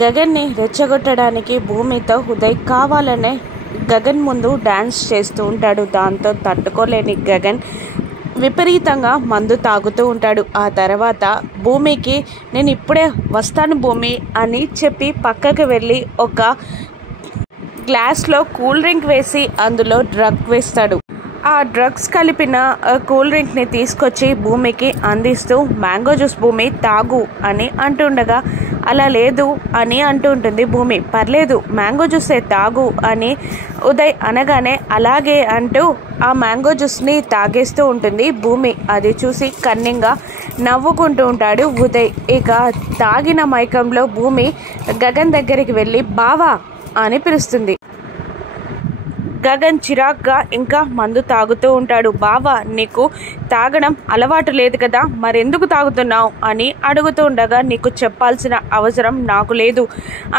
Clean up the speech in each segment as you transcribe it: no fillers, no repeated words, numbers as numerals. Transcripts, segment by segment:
గగన్ని రెచ్చగొట్టడానికి భూమితో ఉదయ్ కావాలనే గగన్ ముందు డ్యాన్స్ చేస్తూ ఉంటాడు. దాంతో తట్టుకోలేని గగన్ విపరీతంగా మందు తాగుతూ ఉంటాడు. ఆ తర్వాత భూమికి నేను ఇప్పుడే వస్తాను భూమి అని చెప్పి పక్కకు వెళ్ళి ఒక గ్లాస్లో కూల్ డ్రింక్ వేసి అందులో డ్రగ్ వేస్తాడు. ఆ డ్రగ్స్ కలిపిన కూల్ డ్రింక్ని తీసుకొచ్చి భూమికి అందిస్తూ మ్యాంగో జ్యూస్ భూమి తాగు అని అంటుండగా అలా లేదు అని అంటూ ఉంటుంది భూమి. పర్లేదు మ్యాంగో జ్యూసే తాగు అని ఉదయ్ అనగానే అలాగే అంటూ ఆ మ్యాంగో జ్యూస్ని తాగేస్తూ ఉంటుంది భూమి. అది చూసి కన్నింగా నవ్వుకుంటూ ఉంటాడు ఉదయ్. ఇక తాగిన మైకంలో భూమి గగన్ దగ్గరికి వెళ్ళి బావా అని పిలుస్తుంది. గగన్ చిరాగ్గా ఇంకా మందు తాగుతూ ఉంటాడు. బావా నీకు తాగడం అలవాటు లేదు కదా, మరెందుకు తాగుతున్నావు అని అడుగుతూ ఉండగా నీకు చెప్పాల్సిన అవసరం నాకు లేదు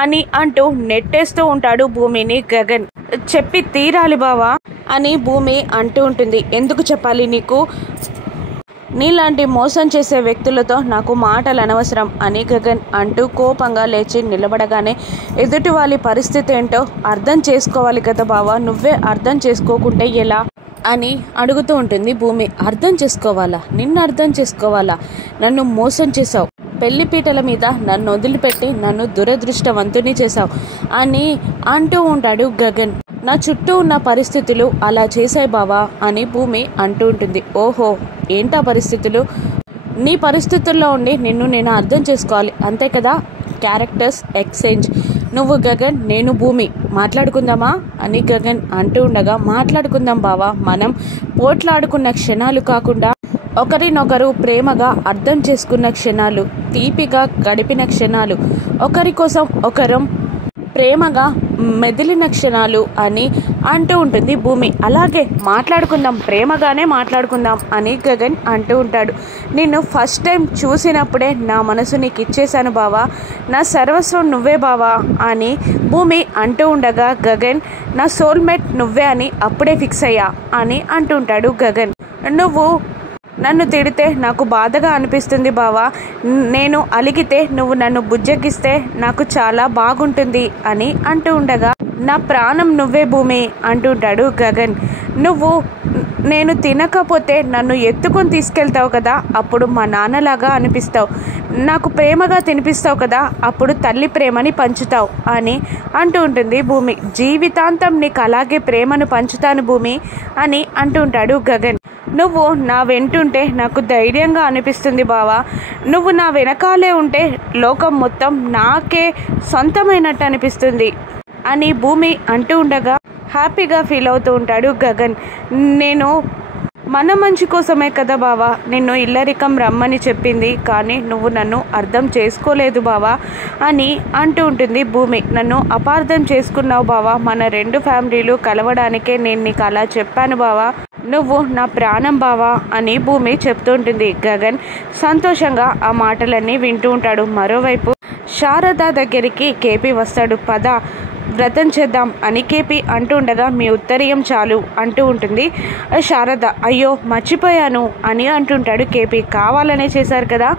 అని అంటూ నెట్టేస్తూ ఉంటాడు భూమిని గగన్. చెప్పి తీరాలి బావా అని భూమి అంటూ ఉంటుంది. ఎందుకు చెప్పాలి నీకు, నీలాంటి మోసం చేసే వ్యక్తులతో నాకు మాటలు అనవసరం అని గగన్ అంటూ కోపంగా లేచి నిలబడగానే ఎదుటి వాళ్ళ పరిస్థితి ఏంటో అర్థం చేసుకోవాలి కదా బావా, నువ్వే అర్థం చేసుకోకుంటే ఎలా అని అడుగుతూ ఉంటుంది భూమి. అర్థం చేసుకోవాలా, నిన్ను అర్థం చేసుకోవాలా, నన్ను మోసం చేశావు, పెళ్లిపీటల మీద నన్ను వదిలిపెట్టి నన్ను దురదృష్టవంతుని చేశావు అని అంటూ ఉంటాడు గగన్. నా చుట్టూ ఉన్న పరిస్థితులు అలా చేశాయి బావా అని భూమి అంటూ ఉంటుంది. ఓహో ఏంటా పరిస్థితులు, నీ పరిస్థితుల్లో ఉండి నిన్ను నేను అర్థం చేసుకోవాలి అంతే కదా, క్యారెక్టర్స్ ఎక్స్చేంజ్, నువ్వు గగన్ నేను భూమి మాట్లాడుకుందామా అని గగన్ అంటూ ఉండగా మాట్లాడుకుందాం బావా, మనం పోట్లాడుకున్న క్షణాలు కాకుండా ఒకరినొకరు ప్రేమగా అర్థం చేసుకున్న క్షణాలు, తీపిగా గడిపిన క్షణాలు, ఒకరి కోసం ఒకరం ప్రేమగా మెదిలిన క్షణాలు అని అంటూ ఉంటుంది భూమి. అలాగే మాట్లాడుకుందాం, ప్రేమగానే మాట్లాడుకుందాం అని గగన్ అంటూ ఉంటాడు. నిన్ను ఫస్ట్ టైం చూసినప్పుడే నా మనసు నీకు ఇచ్చేశాను బావా, నా సర్వస్వం నువ్వే బావా అని భూమి అంటూ ఉండగా గగన్ నా సోల్మేట్ నువ్వే అని అప్పుడే ఫిక్స్ అయ్యా అని అంటుంటాడు గగన్. నువ్వు నన్ను తిడితే నాకు బాధగా అనిపిస్తుంది బావా, నేను అలిగితే నువ్వు నన్ను బుజ్జగిస్తే నాకు చాలా బాగుంటుంది అని అంటూ ఉండగా నా ప్రాణం నువ్వే భూమి అంటుంటాడు గగన్. నువ్వు నేను తినకపోతే నన్ను ఎత్తుకొని తీసుకెళ్తావు కదా, అప్పుడు మా నాన్నలాగా అనిపిస్తావు, నాకు ప్రేమగా తినిపిస్తావు కదా, అప్పుడు తల్లి ప్రేమని పంచుతావు అని అంటూ ఉంటుంది భూమి. జీవితాంతం నీకు అలాగే ప్రేమను పంచుతాను భూమి అని అంటుంటాడు గగన్. నువ్వు నా వెంటుంటే నాకు ధైర్యంగా అనిపిస్తుంది బావా, నువ్వు నా వెనకాలే ఉంటే లోకం మొత్తం నాకే సొంతమైనట్టు అనిపిస్తుంది అని భూమి అంటూ ఉండగా హ్యాపీగా ఫీల్ అవుతూ ఉంటాడు గగన్. నేను మన మంచి కోసమే కదా బావా నిన్ను ఇల్లరికం రమ్మని చెప్పింది, కానీ నువ్వు నన్ను అర్థం చేసుకోలేదు బావా అని అంటూ ఉంటుంది భూమి. నన్ను అపార్థం చేసుకున్నావు బావా, మన రెండు ఫ్యామిలీలు కలవడానికే నేను నీకు అలా చెప్పాను బావా, నువ్వు నా ప్రాణం బావా అని భూమి చెప్తూ ఉంటుంది. గగన్ సంతోషంగా ఆ మాటలన్నీ వింటూ ఉంటాడు. మరోవైపు శారద దగ్గరికి కేపీ వస్తాడు. పద వ్రతం చేద్దాం అని కేపీ అంటూ ఉండగా మీ ఉత్తరీయం చాలు అంటూ ఉంటుంది శారద. అయ్యో మర్చిపోయాను అని అంటుంటాడు కేపీ. కావాలనే చేశారు కదా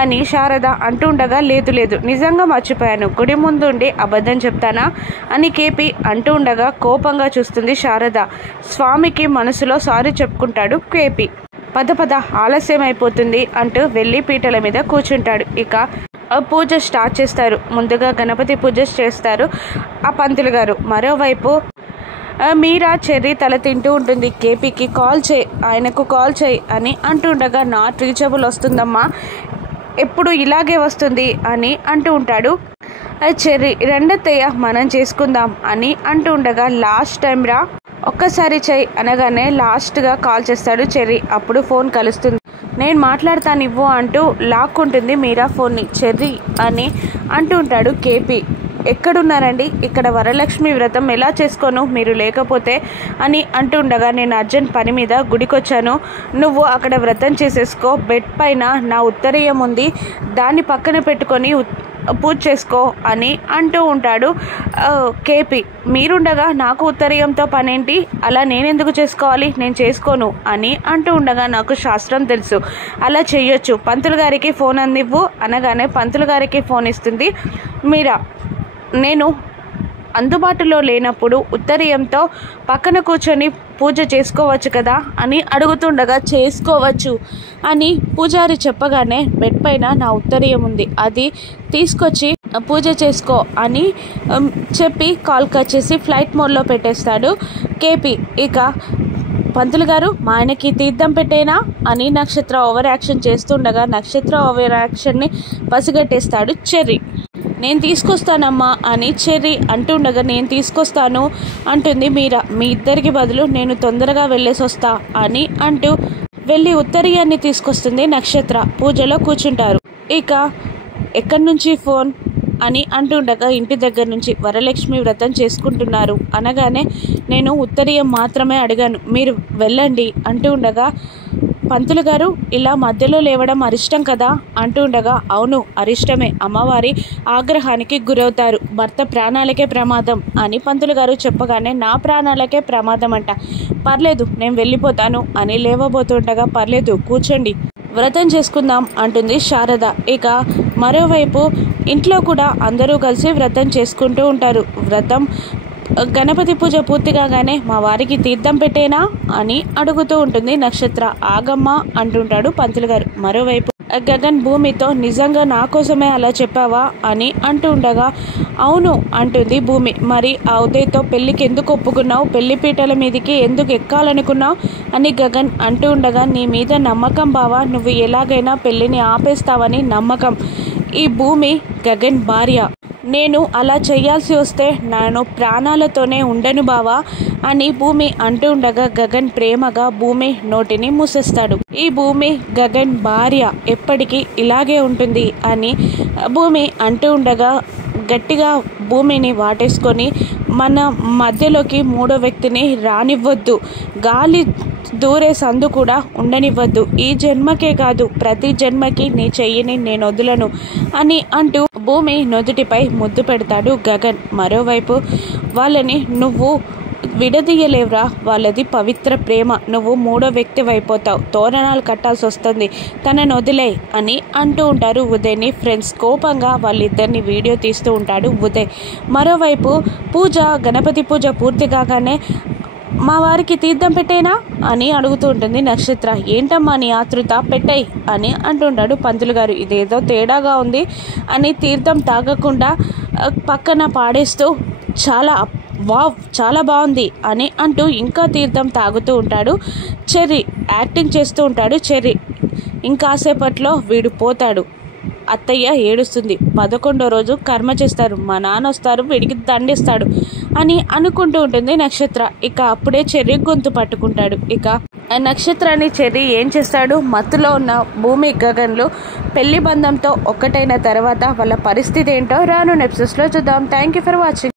అని శారద అంటూ ఉండగా లేదు లేదు నిజంగా మర్చిపోయాను, గుడి ముందుండి అబద్ధం చెప్తానా అని కేపీ అంటూ ఉండగా కోపంగా చూస్తుంది శారద. స్వామికి మనసులో సారీ చెప్పుకుంటాడు కేపీ. పద పద ఆలస్యం అయిపోతుంది అంటూ వెళ్ళి పీటల మీద కూర్చుంటాడు. ఇక పూజ స్టార్ట్ చేస్తారు. ముందుగా గణపతి పూజ చేస్తారు ఆ పంతులు గారు. మరోవైపు మీరా చెర్రీ తల తింటూ ఉంటుంది. కేపీకి కాల్ చేయి, ఆయనకు కాల్ చేయి అని అంటుండగా నాట్ రీచబుల్ వస్తుందమ్మా, ఎప్పుడు ఇలాగే వస్తుంది అని అంటూ ఉంటాడు చెర్రీ. రెండత్తయ్య మనం చేసుకుందాం అని అంటూ ఉండగా లాస్ట్ టైం రా ఒక్కసారి చెయ్యి అనగానే లాస్ట్గా కాల్ చేస్తాడు చెర్రీ. అప్పుడు ఫోన్ కలుస్తుంది. నేను మాట్లాడతాను ఇవ్వు అంటూ లాక్కుంటుంది మీరా ఫోన్ని. చెర్రీ అని అంటూ ఉంటాడు కేపీ. ఎక్కడున్నారండి, ఇక్కడ వరలక్ష్మి వ్రతం ఎలా చేసుకోను మీరు లేకపోతే అని అంటుండగా నేను అర్జెంట్ పని మీద గుడికొచ్చాను, నువ్వు అక్కడ వ్రతం చేసేసుకో, బెడ్ పైన నా ఉత్తరీయం ఉంది, దాన్ని పక్కన పెట్టుకొని పూజ చేసుకో అని అంటూ ఉంటాడు కేపీ. మీరుండగా నాకు ఉత్తరీయంతో పనేంటి, అలా నేనెందుకు చేసుకోవాలి, నేను చేసుకోను అని అంటూ ఉండగా నాకు శాస్త్రం తెలుసు, అలా చెయ్యొచ్చు, పంతులు గారికి ఫోన్ అందివ్వు అనగానే పంతులు గారికి ఫోన్ ఇస్తుంది మీరా. నేను అందుబాటులో లేనప్పుడు ఉత్తరీయంతో పక్కన కూర్చొని పూజ చేసుకోవచ్చు కదా అని అడుగుతుండగా చేసుకోవచ్చు అని పూజారి చెప్పగానే బెడ్ పైన నా ఉత్తరీయం ఉంది, అది తీసుకొచ్చి పూజ చేసుకో అని చెప్పి కాల్ కట్ చేసి ఫ్లైట్ మోడ్లో పెట్టేస్తాడు కేపీ. ఇక పంతులు గారు మా ఆయనకి తీర్థం పెట్టేనా అని నక్షత్ర ఓవర్ యాక్షన్ చేస్తుండగా నక్షత్ర ఓవర్ యాక్షన్ని పసిగట్టేస్తాడు చెర్రీ. నేను తీసుకొస్తానమ్మా అని చెర్రీ అంటుండగా నేను తీసుకొస్తాను అంటుంది మీరా. మీ ఇద్దరికి బదులు నేను తొందరగా వెళ్ళేసి వస్తా అని అంటూ వెళ్ళి ఉత్తరీయాన్ని తీసుకొస్తుంది నక్షత్ర. పూజలో కూర్చుంటారు. ఇక ఎక్కడి నుంచి ఫోన్ అని అంటుండగా ఇంటి దగ్గర నుంచి వరలక్ష్మి వ్రతం చేసుకుంటున్నారు అనగానే నేను ఉత్తరీయం మాత్రమే అడిగాను, మీరు వెళ్ళండి అంటూ ఉండగా పంతులు గారు ఇలా మధ్యలో లేవడం అరిష్టం కదా అంటూ ఉండగా అవును అరిష్టమే, అమ్మవారి ఆగ్రహానికి గురవుతారు, భర్త ప్రాణాలకే ప్రమాదం అని పంతులు గారు చెప్పగానే నా ప్రాణాలకే ప్రమాదం అంట, పర్లేదు నేను వెళ్ళిపోతాను అని లేవబోతుండగా పర్లేదు కూర్చోండి వ్రతం చేసుకుందాం అంటుంది శారద. ఇక మరోవైపు ఇంట్లో కూడా అందరూ కలిసి వ్రతం చేసుకుంటూ ఉంటారు. వ్రతం గణపతి పూజ పూర్తి కాగానే మా వారికి తీర్థం పెట్టేనా అని అడుగుతూ ఉంటుంది నక్షత్ర. ఆగమ్మ అంటుంటాడు పంతులు గారు. మరోవైపు గగన్ భూమితో నిజంగా నా కోసమే అలా చెప్పావా అని అంటూ ఉండగా అవును అంటుంది భూమి. మరి ఆ ఉదయ్తో పెళ్ళికి ఎందుకు ఒప్పుకున్నావు, పెళ్లి పీటల మీదకి ఎందుకు ఎక్కాలనుకున్నావు అని గగన్ అంటూ ఉండగా నీ మీద నమ్మకం బావా, నువ్వు ఎలాగైనా పెళ్ళిని ఆపేస్తావని నమ్మకం. ఈ భూమి గగన్ భార్య, నేను అలా చేయాల్సి వస్తే నేను ప్రాణాలతోనే ఉండను బావా అని భూమి అంటూ ఉండగా గగన్ ప్రేమగా భూమి నోటిని మూసేస్తాడు. ఈ భూమి గగన్ భార్య ఎప్పటికీ ఇలాగే ఉంటుంది అని భూమి అంటూ ఉండగా గట్టిగా భూమిని వాటేసుకొని మన మధ్యలోకి మూడో వ్యక్తిని రానివ్వద్దు, గాలి దూరే సందు కూడా ఉండనివ్వద్దు, ఈ జన్మకే కాదు ప్రతి జన్మకి నీ చెయ్యిని నేను వదులను అని అంటూ భూమి నుదుటిపై ముద్దు పెడతాడు గగన్. మరోవైపు వాళ్ళని నువ్వు విడదీయలేవురా, వాళ్ళది పవిత్ర ప్రేమ, నువ్వు మూడో వ్యక్తి అయిపోతావు, తోరణాలు కట్టాల్సి వస్తుంది, తనను వదిలే అని అంటూ ఉంటారు ఉదయ్ని ఫ్రెండ్స్. కోపంగా వాళ్ళిద్దరిని వీడియో తీస్తూ ఉంటాడు ఉదయ్. మరోవైపు పూజ గణపతి పూజ పూర్తి కాగానే మా వారికి తీర్థం పెట్టేనా అని అడుగుతూ ఉంటుంది నక్షత్ర. ఏంటమ్మా నీ ఆతృత, పెట్టేయ్ అని అంటుంటాడు పంతులు గారు. ఇదేదో తేడాగా ఉంది అని తీర్థం తాగకుండా పక్కన పాడేస్తూ చాలా బాగుంది అని అంటూ ఇంకా తీర్థం తాగుతూ ఉంటాడు చెర్రీ. యాక్టింగ్ చేస్తూ ఉంటాడు చెర్రీ. ఇంకాసేపట్లో వీడు పోతాడు, అత్తయ్య ఏడుస్తుంది, 11వ రోజు కర్మ చేస్తారు, మా నాన్న వస్తారు వీడికి దండిస్తాడు అని అనుకుంటూ ఉంటుంది నక్షత్ర. ఇక అప్పుడే చెర్రీ గొంతు పట్టుకుంటాడు. ఇక నక్షత్రాన్ని చెర్రీ ఏం చేస్తాడు, మత్తులో ఉన్న భూమి గగన్లు పెళ్లి బంధంతో ఒక్కటైన తర్వాత వాళ్ళ పరిస్థితి ఏంటో రాను ఎపిసోడ్స్లో చూద్దాం. Thank you for watching.